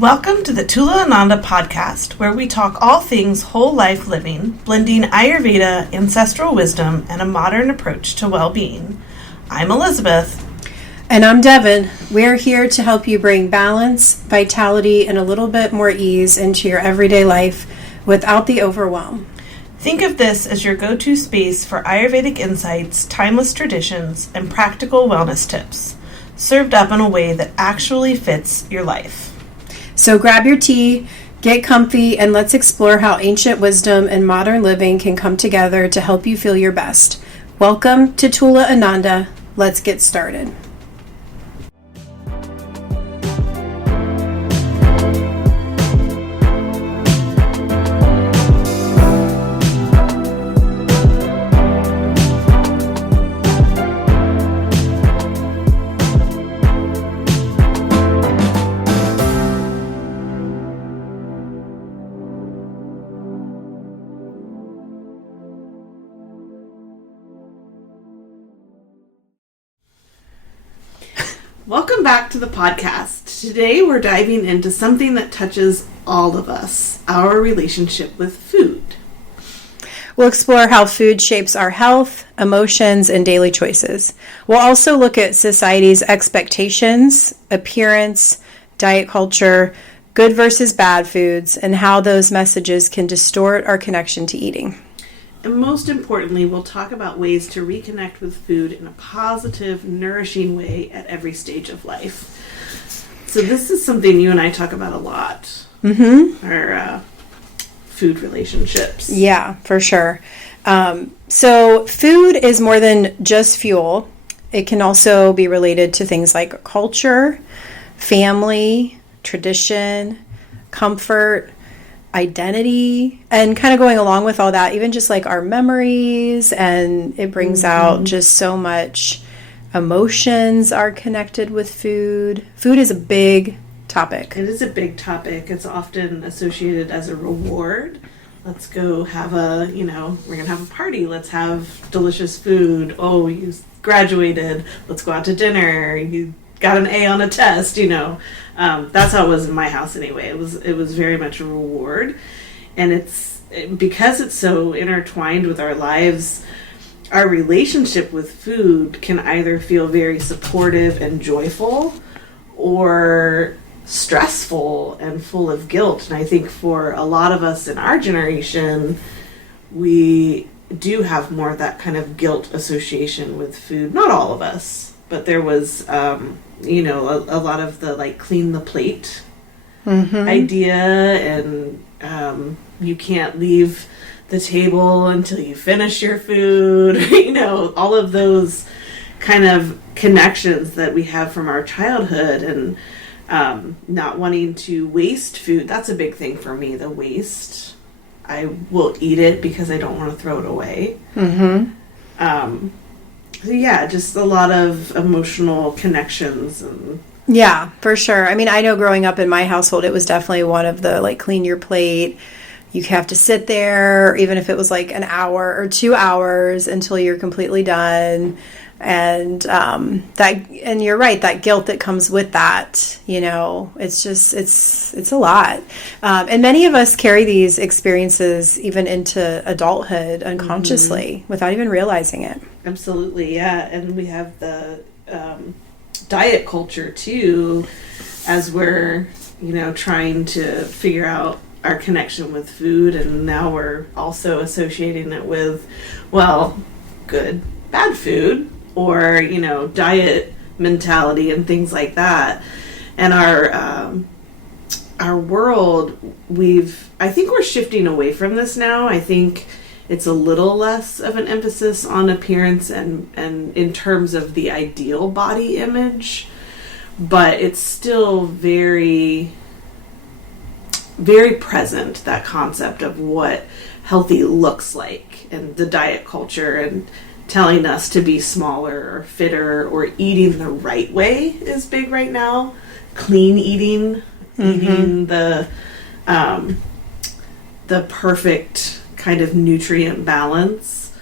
Welcome to the Tula Ananda podcast, where we talk all things whole life living, blending Ayurveda, ancestral wisdom, and a modern approach to well-being. I'm Elizabeth. And I'm Devon. We're here to help you bring balance, vitality, and a little bit more ease into your everyday life without the overwhelm. Think of this as your go-to space for Ayurvedic insights, timeless traditions, and practical wellness tips, served up in a way that actually fits your life. So grab your tea, get comfy, and let's explore how ancient wisdom and modern living can come together to help you feel your best. Welcome to Tula Ananda. Let's get started. Welcome back to the podcast. Today we're diving into something that touches all of us, our relationship with food. We'll explore how food shapes our health, emotions, and daily choices. We'll also look at society's expectations, appearance, diet culture, good versus bad foods, and how those messages can distort our connection to eating. And most importantly, we'll talk about ways to reconnect with food in a positive, nourishing way at every stage of life. So this is something you and I talk about a lot, our food relationships. Yeah, for sure. So food is more than just fuel. It can also be related to things like culture, family, tradition, comfort, identity, and kind of going along with all that, even just like our memories, and it brings out just so much emotions are connected with food. Food is a big topic. It is a big topic. It's often associated as a reward. Let's go have we're going to have a party. Let's have delicious food. Oh, you graduated. Let's go out to dinner. You got an A on a test, That's how it was in my house anyway. It was very much a reward. And because it's so intertwined with our lives, our relationship with food can either feel very supportive and joyful or stressful and full of guilt. And I think for a lot of us in our generation, we do have more of that kind of guilt association with food. Not all of us, but there was a lot of the clean the plate idea, and you can't leave the table until you finish your food, all of those kind of connections that we have from our childhood, and not wanting to waste food. That's a big thing for me, the waste. I will eat it because I don't want to throw it away. So yeah, just a lot of emotional connections. Yeah, for sure. I mean, I know growing up in my household, it was definitely one of the clean your plate. You have to sit there, even if it was an hour or 2 hours until you're completely done. And and you're right, that guilt that comes with that, it's just, it's a lot. And many of us carry these experiences even into adulthood unconsciously without even realizing it. Absolutely, yeah. And we have the diet culture too, as we're, trying to figure out our connection with food. And now we're also associating it with, good, bad food, or, diet mentality and things like that. And our world, I think we're shifting away from this now. I think it's a little less of an emphasis on appearance and in terms of the ideal body image, but it's still very, very present, that concept of what healthy looks like, and the diet culture, and telling us to be smaller or fitter, or eating the right way is big right now. Clean eating, eating the perfect kind of nutrient balance.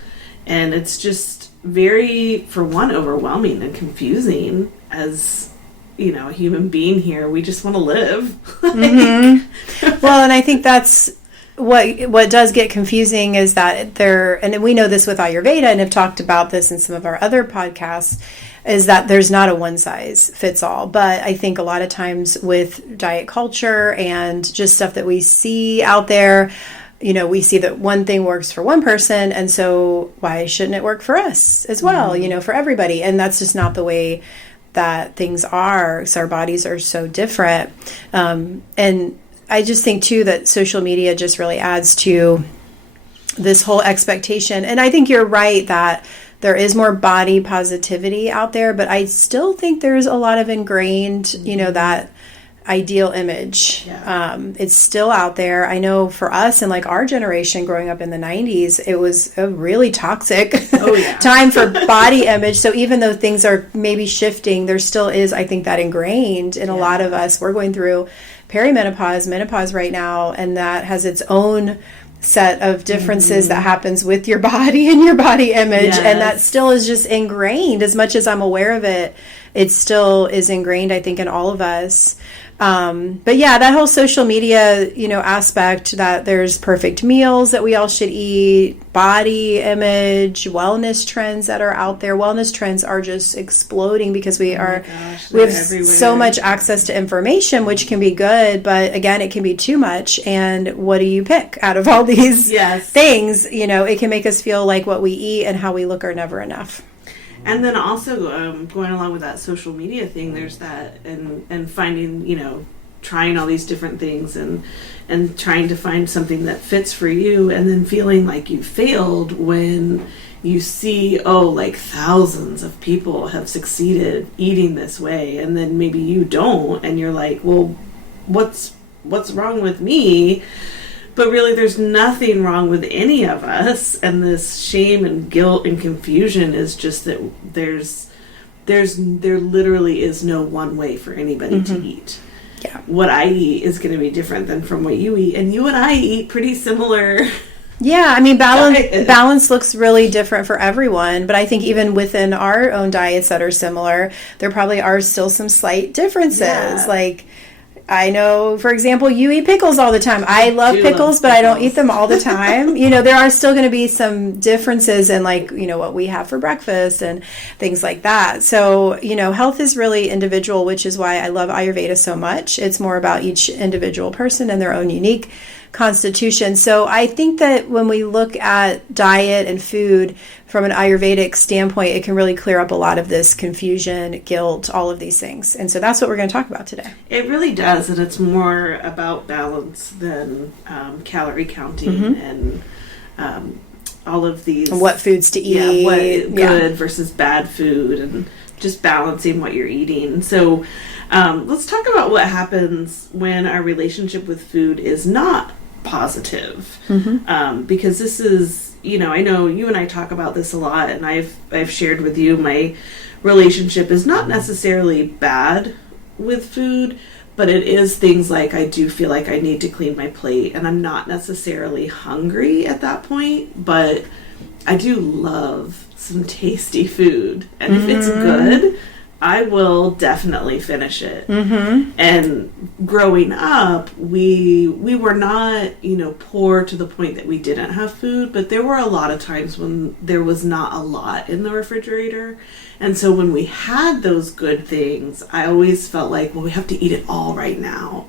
And it's just very, for one, overwhelming and confusing as a human being here. We just want to live. Well, and I think that's what does get confusing is that and we know this with Ayurveda and have talked about this in some of our other podcasts, is that there's not a one size fits all. But I think a lot of times with diet culture and just stuff that we see out there, we see that one thing works for one person, and so why shouldn't it work for us as well, for everybody? And that's just not the way that things are. So our bodies are so different. And I just think too that social media just really adds to this whole expectation. And I think you're right that there is more body positivity out there, but I still think there's a lot of ingrained, that ideal image. Yeah. It's still out there. I know for us and like our generation growing up in the 90s, it was a really toxic time for body image. So even though things are maybe shifting, there still is, I think, that ingrained in a lot of us. We're going through perimenopause, menopause right now, and that has its own set of differences that happens with your body and your body image. And that still is just ingrained. As much as I'm aware of it, it still is ingrained, I think, in all of us. But yeah, that whole social media, aspect that there's perfect meals that we all should eat, body image, wellness trends that are out there. Wellness trends are just exploding because we have everywhere. So much access to information, which can be good, but again, it can be too much. And what do you pick out of all these things? It can make us feel like what we eat and how we look are never enough. And then also going along with that social media thing, there's that and finding, trying all these different things and trying to find something that fits for you, and then feeling like you failed when you see, like thousands of people have succeeded eating this way, and then maybe you don't, and you're like, well, what's wrong with me? But really, there's nothing wrong with any of us, and this shame and guilt and confusion is just that there literally is no one way for anybody to eat. Yeah. What I eat is going to be different than from what you eat, and you and I eat pretty similar. Yeah, I mean, balance looks really different for everyone, but I think even within our own diets that are similar, there probably are still some slight differences. Yeah. Like, I know, for example, you eat pickles all the time. I love pickles, but I don't eat them all the time. There are still going to be some differences in what we have for breakfast and things like that. So, health is really individual, which is why I love Ayurveda so much. It's more about each individual person and their own unique constitution. So I think that when we look at diet and food from an Ayurvedic standpoint, it can really clear up a lot of this confusion, guilt, all of these things. And so that's what we're going to talk about today. It really does, and it's more about balance than calorie counting and all of these. And what foods to eat. What good versus bad food, and just balancing what you're eating. So let's talk about what happens when our relationship with food is not positive. Because this is, I know you and I talk about this a lot, and I've shared with you my relationship is not necessarily bad with food, but it is things like I do feel like I need to clean my plate, and I'm not necessarily hungry at that point, but I do love some tasty food, and if it's good, I will definitely finish it. And growing up, we were not, poor to the point that we didn't have food, but there were a lot of times when there was not a lot in the refrigerator. And so when we had those good things, I always felt like, well, we have to eat it all right now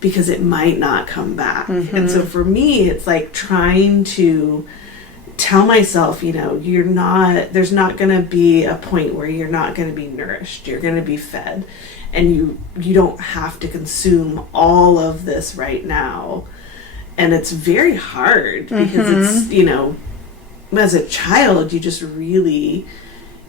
because it might not come back. And so for me, it's like trying to tell myself, there's not going to be a point where you're not going to be nourished. You're going to be fed, and you don't have to consume all of this right now. And it's very hard because it's, as a child, you just really,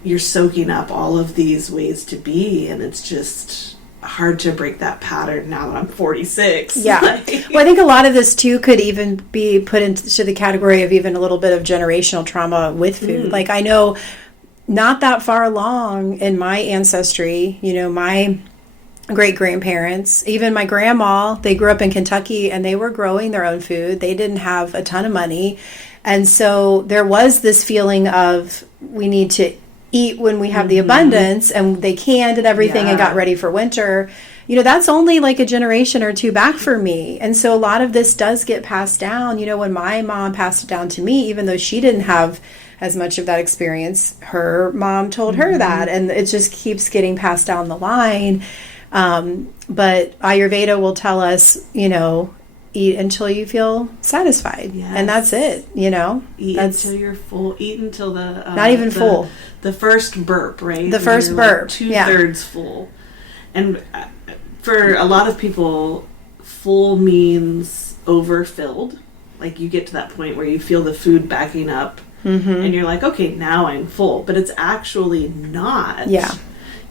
you're soaking up all of these ways to be, and it's just hard to break that pattern now that I'm 46. Yeah. Well, I think a lot of this too could even be put into the category of even a little bit of generational trauma with food. Like, I know not that far along in my ancestry, my great grandparents, even my grandma, they grew up in Kentucky and they were growing their own food. They didn't have a ton of money. And so there was this feeling of we need to eat when we have the abundance, and they canned and everything and got ready for winter. That's only like a generation or two back for me. And so a lot of this does get passed down. When my mom passed it down to me, even though she didn't have as much of that experience, her mom told her that, and it just keeps getting passed down the line. But Ayurveda will tell us, eat until you feel satisfied. Yes. And that's it, Eat until you're full. Eat until not even full. The first burp, right? The first burp. Like 2/3 full. And for a lot of people, full means overfilled. Like you get to that point where you feel the food backing up and you're like, okay, now I'm full. But it's actually not. Yeah.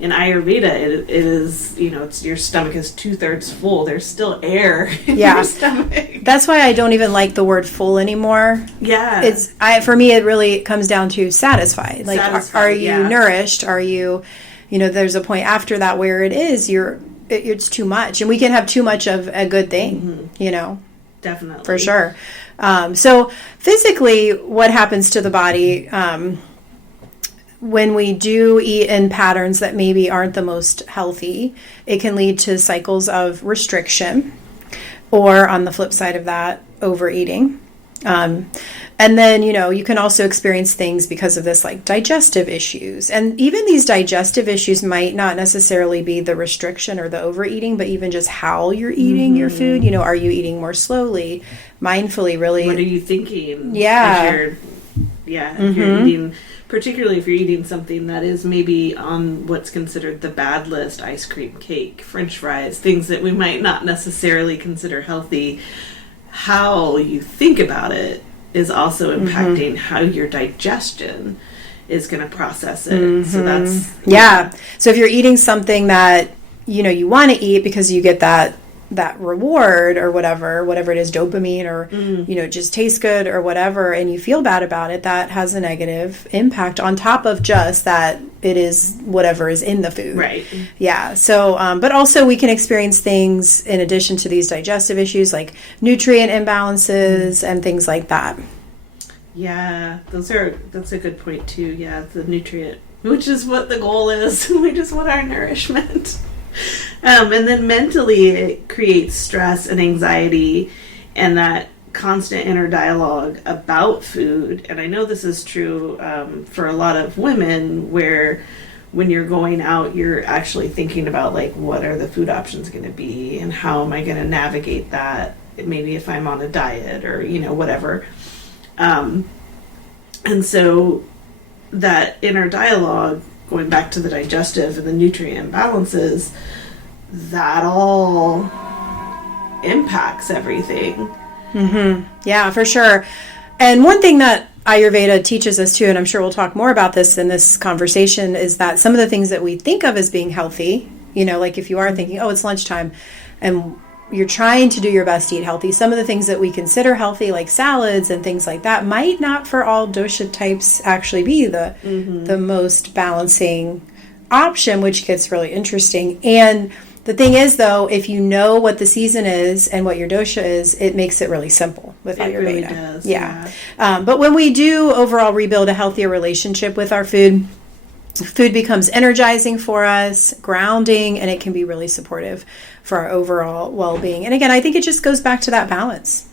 In Ayurveda, it is, it's your stomach is 2/3 full. There's still air in your stomach. That's why I don't even like the word full anymore. Yeah. For me, it really comes down to satisfied. Like, are you nourished? Are you, there's a point after that where it's too much. And we can have too much of a good thing, Definitely. For sure. So physically, what happens to the body, when we do eat in patterns that maybe aren't the most healthy, it can lead to cycles of restriction, or on the flip side of that, overeating. And then, you can also experience things because of this, like digestive issues. And even these digestive issues might not necessarily be the restriction or the overeating, but even just how you're eating your food. Are you eating more slowly, mindfully, really? What are you thinking? Yeah. If you're eating, particularly if you're eating something that is maybe on what's considered the bad list, ice cream, cake, French fries, things that we might not necessarily consider healthy, how you think about it is also impacting how your digestion is going to process it. So that's... Yeah. So if you're eating something that, you want to eat because you get that reward or whatever it is, dopamine or, just tastes good or whatever, and you feel bad about it, that has a negative impact on top of just that it is whatever is in the food. Right. Yeah. So, but also we can experience things in addition to these digestive issues like nutrient imbalances and things like that. Yeah. That's a good point too. Yeah. The nutrient, which is what the goal is. We just want our nourishment. And then mentally it creates stress and anxiety and that constant inner dialogue about food. And I know this is true for a lot of women, where when you're going out, you're actually thinking about like, what are the food options going to be and how am I going to navigate that, maybe if I'm on a diet or, whatever. And so that inner dialogue, going back to the digestive and the nutrient imbalances, that all impacts everything. Yeah, for sure. And one thing that Ayurveda teaches us too, and I'm sure we'll talk more about this in this conversation, is that some of the things that we think of as being healthy, like if you are thinking, oh, it's lunchtime, and you're trying to do your best to eat healthy, some of the things that we consider healthy, like salads and things like that, might not for all dosha types actually be the most balancing option, which gets really interesting. And the thing is, though, if you know what the season is and what your dosha is, it makes it really simple with Ayurveda. It really does. Yeah. But when we do overall rebuild a healthier relationship with our food becomes energizing for us, grounding, and it can be really supportive for our overall well-being. And again, I think it just goes back to that balance.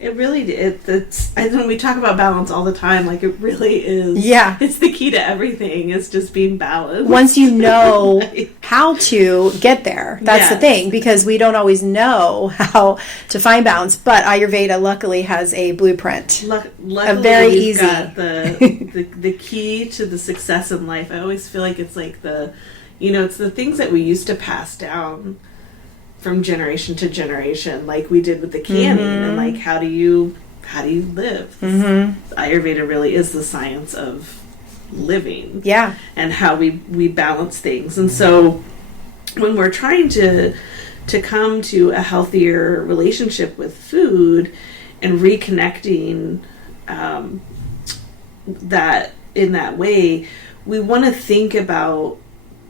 It really, when we talk about balance all the time, like it really is. Yeah. It's the key to everything, is just being balanced. Once you know how to get there, that's the thing, because we don't always know how to find balance. But Ayurveda luckily has a blueprint. Luckily, very we've easy. Got the key to the success in life. I always feel like it's like it's the things that we used to pass down from generation to generation, like we did with the canning, and like how do you live? Ayurveda really is the science of living, and how we balance things. And so when we're trying to come to a healthier relationship with food and reconnecting that in that way, we want to think about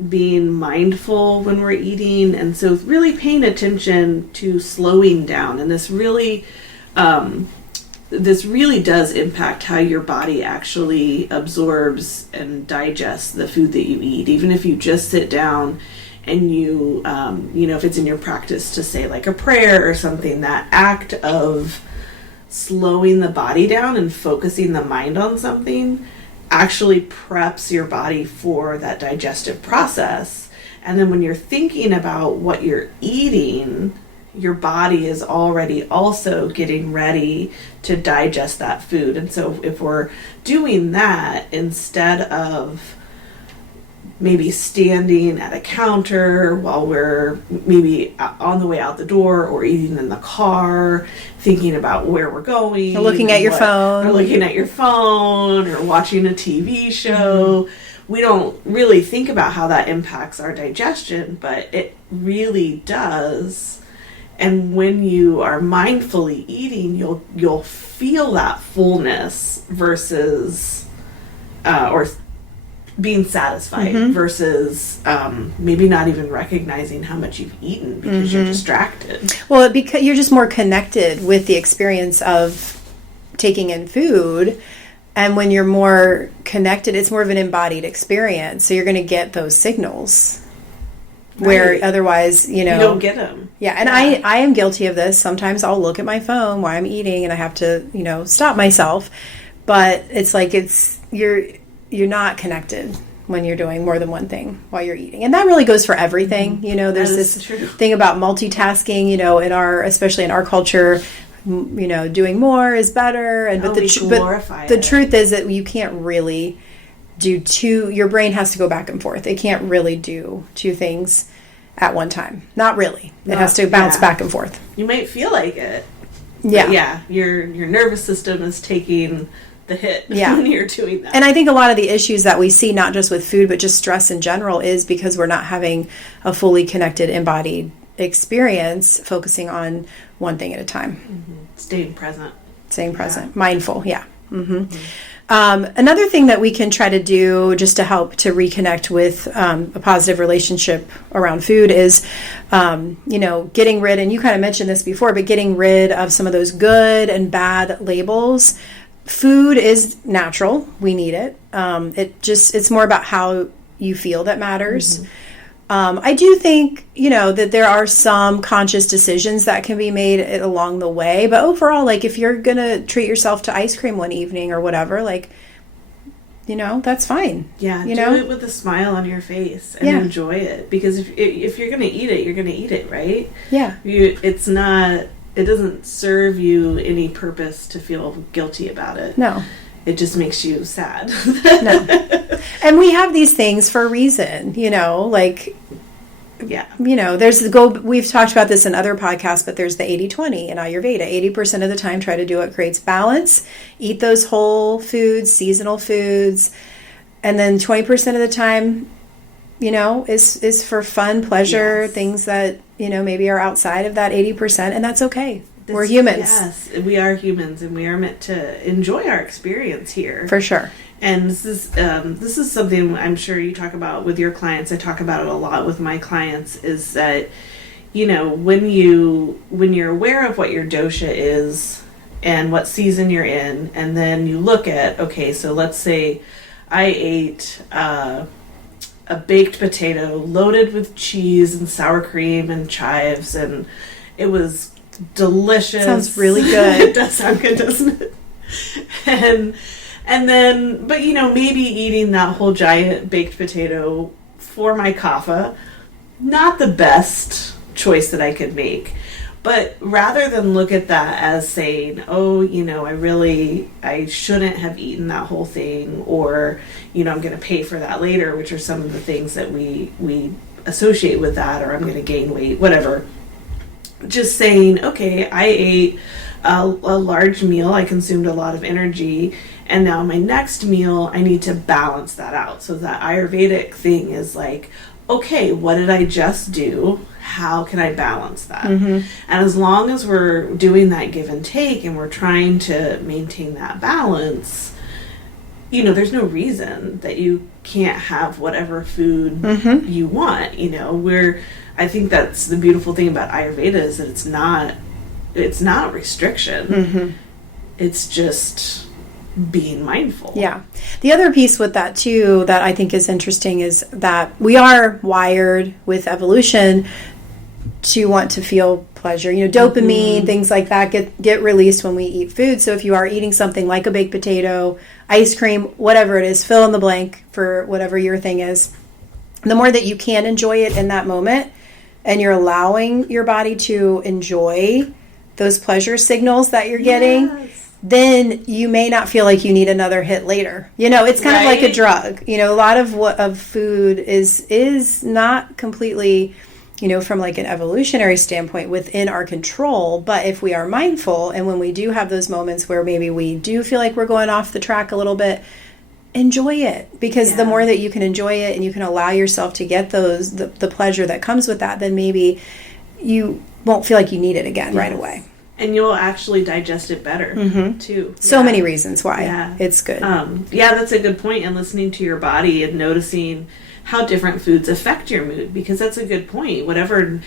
being mindful when we're eating, and so really paying attention to slowing down, and this really this really does impact how your body actually absorbs and digests the food that you eat. Even if you just sit down and you if it's in your practice to say like a prayer or something, that act of slowing the body down and focusing the mind on something actually preps your body for that digestive process. And then when you're thinking about what you're eating, your body is already also getting ready to digest that food. And so if we're doing that instead of maybe standing at a counter while we're maybe on the way out the door or eating in the car, thinking about where we're going. Or looking at your phone. Or looking at your phone or watching a TV show. We don't really think about how that impacts our digestion, but it really does. And when you are mindfully eating, you'll feel that fullness versus or being satisfied versus maybe not even recognizing how much you've eaten because you're distracted. Well, because you're just more connected with the experience of taking in food. And when you're more connected, it's more of an embodied experience. So you're going to get those signals. Right. Where otherwise, you don't get them. Yeah, and I am guilty of this. Sometimes I'll look at my phone while I'm eating and I have to, stop myself. But it's like you're not connected when you're doing more than one thing while you're eating. And that really goes for everything. There's this thing about multitasking, especially in our culture, doing more is better. And but the truth is that you can't really do your brain has to go back and forth. It can't really do two things at one time. Not really. It has to bounce back and forth. You might feel like it. Yeah. But yeah, your nervous system is taking the hit when you're doing that. And I think a lot of the issues that we see, not just with food, but just stress in general, is because we're not having a fully connected, embodied experience, focusing on one thing at a time. Staying present. Mindful, yeah. Another thing that we can try to do just to help to reconnect with a positive relationship around food is, getting rid, and you kind of mentioned this before, but getting rid of some of those good and bad labels. Food is natural. We need it. It's more about how you feel that matters. I do think, that there are some conscious decisions that can be made along the way. But overall, if you're going to treat yourself to ice cream one evening or whatever, that's fine. Yeah, do it with a smile on your face and enjoy it. Because if you're going to eat it, you're going to eat it, right? Yeah. It doesn't serve you any purpose to feel guilty about it. No. It just makes you sad. No. And we have these things for a reason, we've talked about this in other podcasts, but there's the 80-20 in Ayurveda. 80% of the time, try to do what creates balance, eat those whole foods, seasonal foods, and then 20% of the time, is for fun, pleasure, things that, maybe are outside of that 80%, and that's okay. We're humans. Yes, we are humans, and we are meant to enjoy our experience here. For sure. And this is something I'm sure you talk about with your clients. I talk about it a lot with my clients, is that, when you're aware of what your dosha is and what season you're in, and then you look at, okay, so let's say I ate a baked potato loaded with cheese and sour cream and chives, and it was delicious. Sounds really good. It does sound good, doesn't it? And then, but maybe eating that whole giant baked potato for my kapha, not the best choice that I could make. But rather than look at that as saying, I shouldn't have eaten that whole thing, or, I'm going to pay for that later, which are some of the things that we associate with that, or I'm going to gain weight, whatever. Just saying, okay, I ate a large meal, I consumed a lot of energy, and now my next meal, I need to balance that out. So that Ayurvedic thing is like, okay, what did I just do? How can I balance that? And as long as we're doing that give and take and we're trying to maintain that balance, there's no reason that you can't have whatever food you want. I think that's the beautiful thing about Ayurveda, is that it's not restriction. It's just being mindful. Yeah. The other piece with that too that I think is interesting is that we are wired with evolution to want to feel pleasure. Dopamine, things like that get released when we eat food. So if you are eating something like a baked potato, ice cream, whatever it is, fill in the blank for whatever your thing is, the more that you can enjoy it in that moment and you're allowing your body to enjoy those pleasure signals that you're getting, then you may not feel like you need another hit later. It's kind of like a drug. A lot of food is not completely, from like an evolutionary standpoint within our control. But if we are mindful, and when we do have those moments where maybe we do feel like we're going off the track a little bit, enjoy it. Because the more that you can enjoy it and you can allow yourself to get the pleasure that comes with that, then maybe you won't feel like you need it again right away. And you'll actually digest it better, too. So many reasons why it's good. That's a good point. And listening to your body and noticing how different foods affect your mood, because that's a good point. Whatever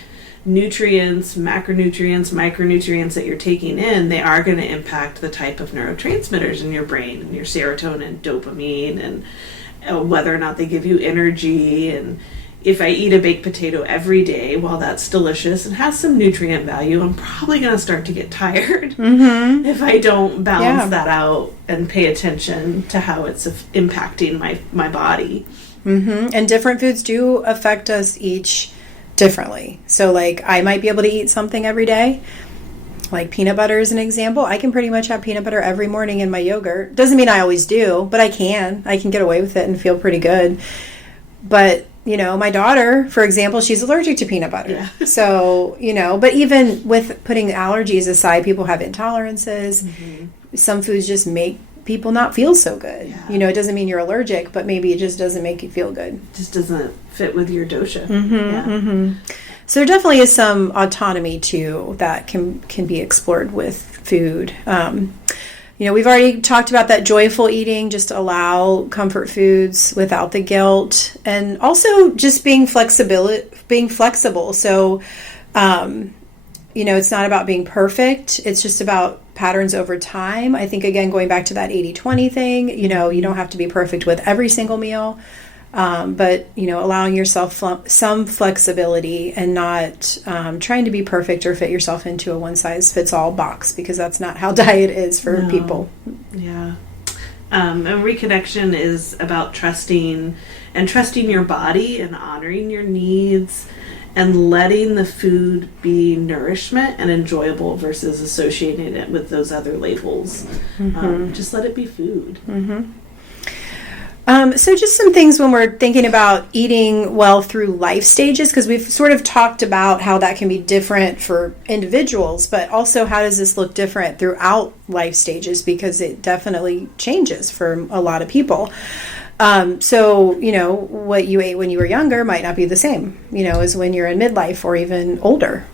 nutrients, macronutrients, micronutrients that you're taking in, they are going to impact the type of neurotransmitters in your brain, and your serotonin, dopamine, and whether or not they give you energy. And if I eat a baked potato every day, while that's delicious and has some nutrient value, I'm probably going to start to get tired if I don't balance that out and pay attention to how it's impacting my body. And different foods do affect us each differently. So like I might be able to eat something every day. Like peanut butter is an example. I can pretty much have peanut butter every morning in my yogurt. Doesn't mean I always do, but I can get away with it and feel pretty good. But my daughter, for example, she's allergic to peanut butter. Yeah. So, but even with putting allergies aside, people have intolerances. Some foods just make people not feel so good. It doesn't mean you're allergic, but maybe it just doesn't make you feel good. Just doesn't fit with your dosha. So there definitely is some autonomy too that can be explored with food. We've already talked about that joyful eating, just allow comfort foods without the guilt, and also just being flexible. So, it's not about being perfect. It's just about patterns over time. I think, again, going back to that 80-20 thing, you don't have to be perfect with every single meal, but, allowing yourself some flexibility and not trying to be perfect or fit yourself into a one-size-fits-all box, because that's not how diet is for people. Yeah. And reconnection is about trusting your body and honoring your needs and letting the food be nourishment and enjoyable versus associating it with those other labels. Just let it be food. So just some things when we're thinking about eating well through life stages, because we've sort of talked about how that can be different for individuals, but also how does this look different throughout life stages, because it definitely changes for a lot of people. So, what you ate when you were younger might not be the same, as when you're in midlife or even older.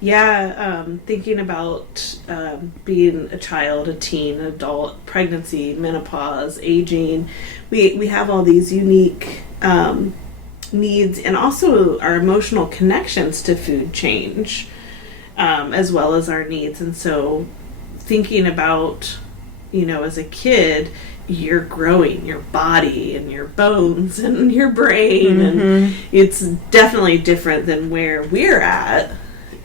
Yeah, thinking about being a child, a teen, an adult, pregnancy, menopause, aging, we have all these unique needs, and also our emotional connections to food change, as well as our needs. And so thinking about, as a kid, you're growing your body and your bones and your brain, and it's definitely different than where we're at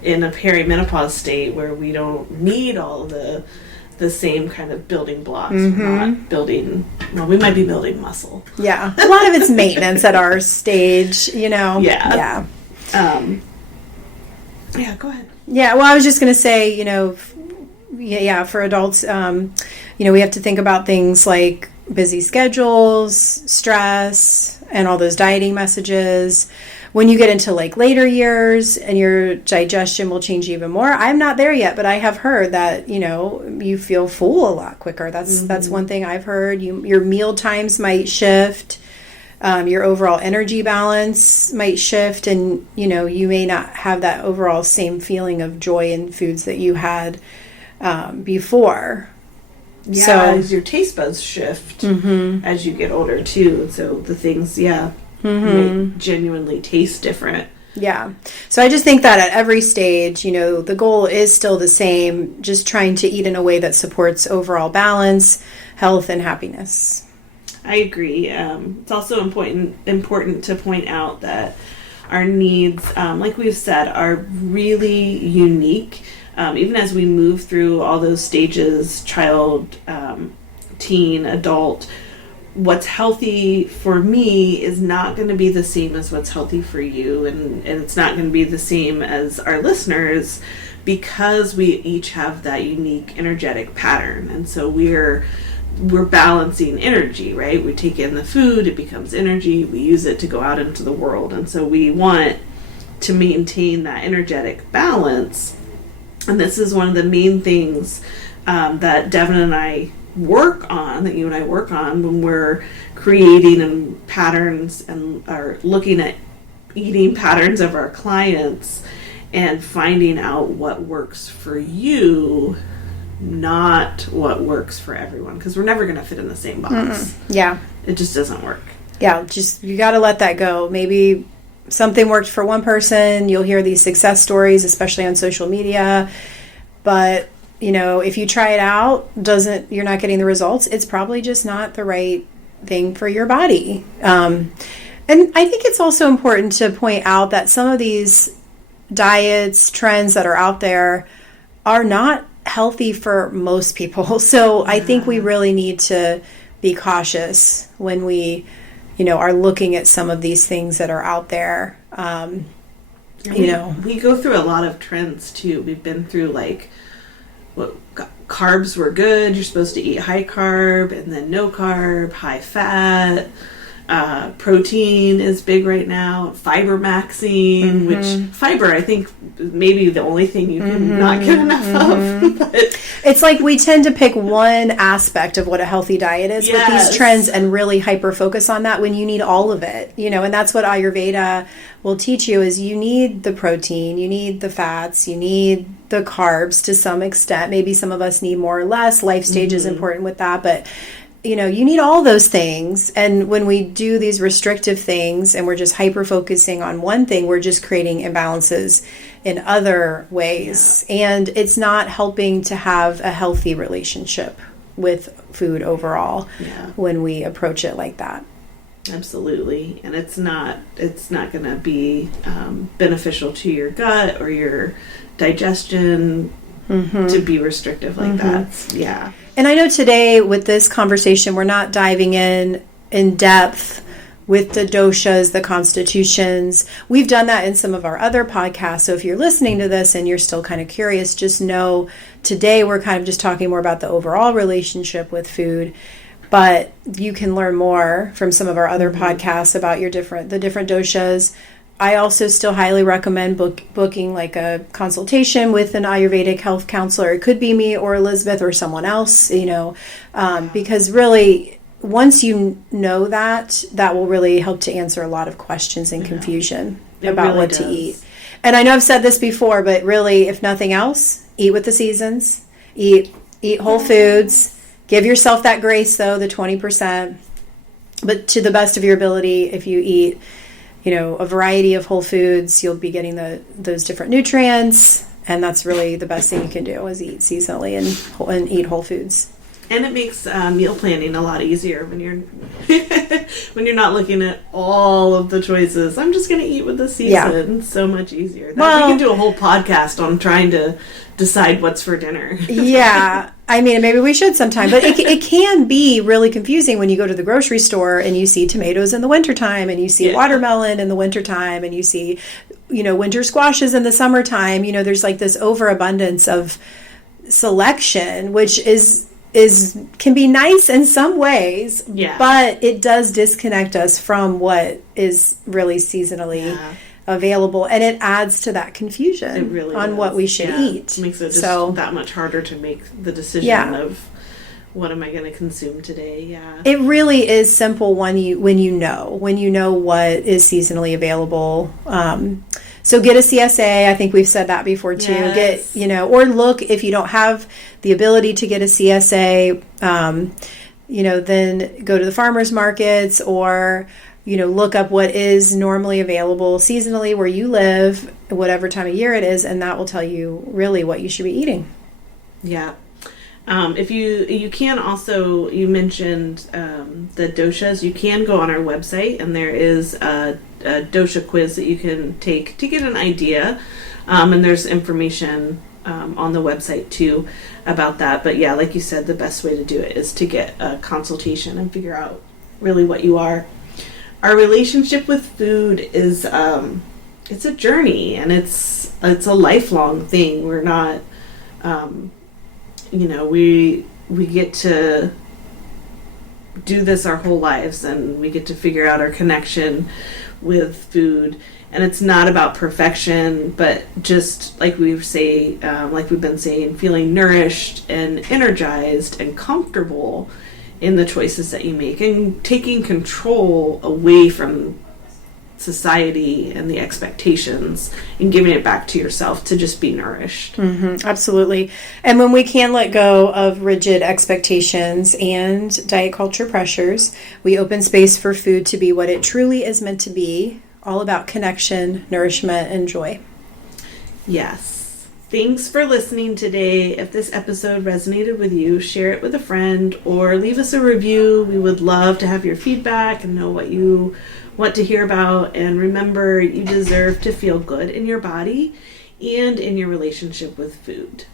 in a perimenopause state, where we don't need all the same kind of building blocks. We're not building, we might be building muscle. Yeah. A lot of it's maintenance at our stage, Yeah. Yeah, go ahead. Yeah, well, I was just going to say, for adults, we have to think about things like busy schedules, stress, and all those dieting messages. When you get into like later years and your digestion will change even more. I'm not there yet, but I have heard that, you feel full a lot quicker. That's one thing I've heard. Your meal times might shift. Your overall energy balance might shift, and, you may not have that overall same feeling of joy in foods that you had before. Yeah, so, as your taste buds shift as you get older too. So the things, may genuinely taste different Yeah. So I just think that at every stage, the goal is still the same, just trying to eat in a way that supports overall balance, health, and happiness. I agree. It's also important to point out that our needs, like we've said, are really unique. Even as we move through all those stages, child, teen, adult, what's healthy for me is not going to be the same as what's healthy for you, and it's not going to be the same as our listeners, because we each have that unique energetic pattern. And so we're balancing energy, right? We take in the food, it becomes energy, we use it to go out into the world. And so we want to maintain that energetic balance. And this is one of the main things that Devon and I work on, that you and I work on when we're creating patterns and are looking at eating patterns of our clients and finding out what works for you, not what works for everyone, because we're never going to fit in the same box. Yeah. It just doesn't work. Yeah, you got to let that go. Maybe something worked for one person. You'll hear these success stories, especially on social media. But, if you try it out, you're not getting the results, it's probably just not the right thing for your body. And I think it's also important to point out that some of these diets, trends that are out there are not healthy for most people. So I think we really need to be cautious when we, are looking at some of these things that are out there. We go through a lot of trends too. We've been through carbs were good. You're supposed to eat high carb, and then no carb, high fat. Protein is big right now. Fiber maxing, which fiber, I think, maybe the only thing you can not get enough of. But it's like we tend to pick one aspect of what a healthy diet is with these trends and really hyper focus on that when you need all of it. And that's what Ayurveda will teach you, is you need the protein, you need the fats, you need the carbs to some extent. Maybe some of us need more or less. Life stage is important with that, but you need all those things. And when we do these restrictive things and we're just hyper focusing on one thing, we're just creating imbalances in other ways. Yeah. And it's not helping to have a healthy relationship with food overall when we approach it like that. Absolutely. And it's not going to be beneficial to your gut or your digestion to be restrictive like that. Yeah. And I know today with this conversation, we're not diving in depth with the doshas, the constitutions. We've done that in some of our other podcasts. So if you're listening to this and you're still kind of curious, just know today we're kind of just talking more about the overall relationship with food. But you can learn more from some of our other podcasts about the different doshas. I also still highly recommend booking like a consultation with an Ayurvedic health counselor. It could be me or Elizabeth or someone else, because really once you know that will really help to answer a lot of questions and confusion about really what to eat. And I know I've said this before, but really, if nothing else, eat with the seasons, eat whole foods, give yourself that grace though, the 20%, but to the best of your ability, if you eat a variety of whole foods, you'll be getting those different nutrients, and that's really the best thing you can do is eat seasonally and eat whole foods. And it makes meal planning a lot easier when you're when you're not looking at all of the choices. I'm just going to eat with the season. Yeah. It's so much easier. We can do a whole podcast on trying to decide what's for dinner. Yeah. I mean, maybe we should sometime. But it can be really confusing when you go to the grocery store and you see tomatoes in the wintertime and you see watermelon in the wintertime and you see, winter squashes in the summertime. There's like this overabundance of selection, which can be nice in some ways, but it does disconnect us from what is really seasonally available, and it adds to that confusion on what we should eat. It makes it just that much harder to make the decision of what am I going to consume today. It really is simple when you know what is seasonally available. So get a CSA. I think we've said that before too. Yes. Or look, if you don't have the ability to get a CSA, then go to the farmers markets or look up what is normally available seasonally where you live, whatever time of year it is, and that will tell you really what you should be eating. Yeah. If you can also, you mentioned the doshas, you can go on our website, and there is a dosha quiz that you can take to get an idea, and there's information on the website too about that. But yeah, like you said, the best way to do it is to get a consultation and figure out really what you are. Our relationship with food is it's a journey, and it's a lifelong thing. We're not we get to do this our whole lives, and we get to figure out our connection with food. And it's not about perfection, but just like we've been saying, feeling nourished and energized and comfortable in the choices that you make, and taking control away from society and the expectations, and giving it back to yourself to just be nourished. Mm-hmm, absolutely. And when we can let go of rigid expectations and diet culture pressures, we open space for food to be what it truly is meant to be, all about connection, nourishment, and joy. Yes. Thanks for listening today. If this episode resonated with you, share it with a friend or leave us a review. We would love to have your feedback and know what you want to hear about. And remember, you deserve to feel good in your body and in your relationship with food.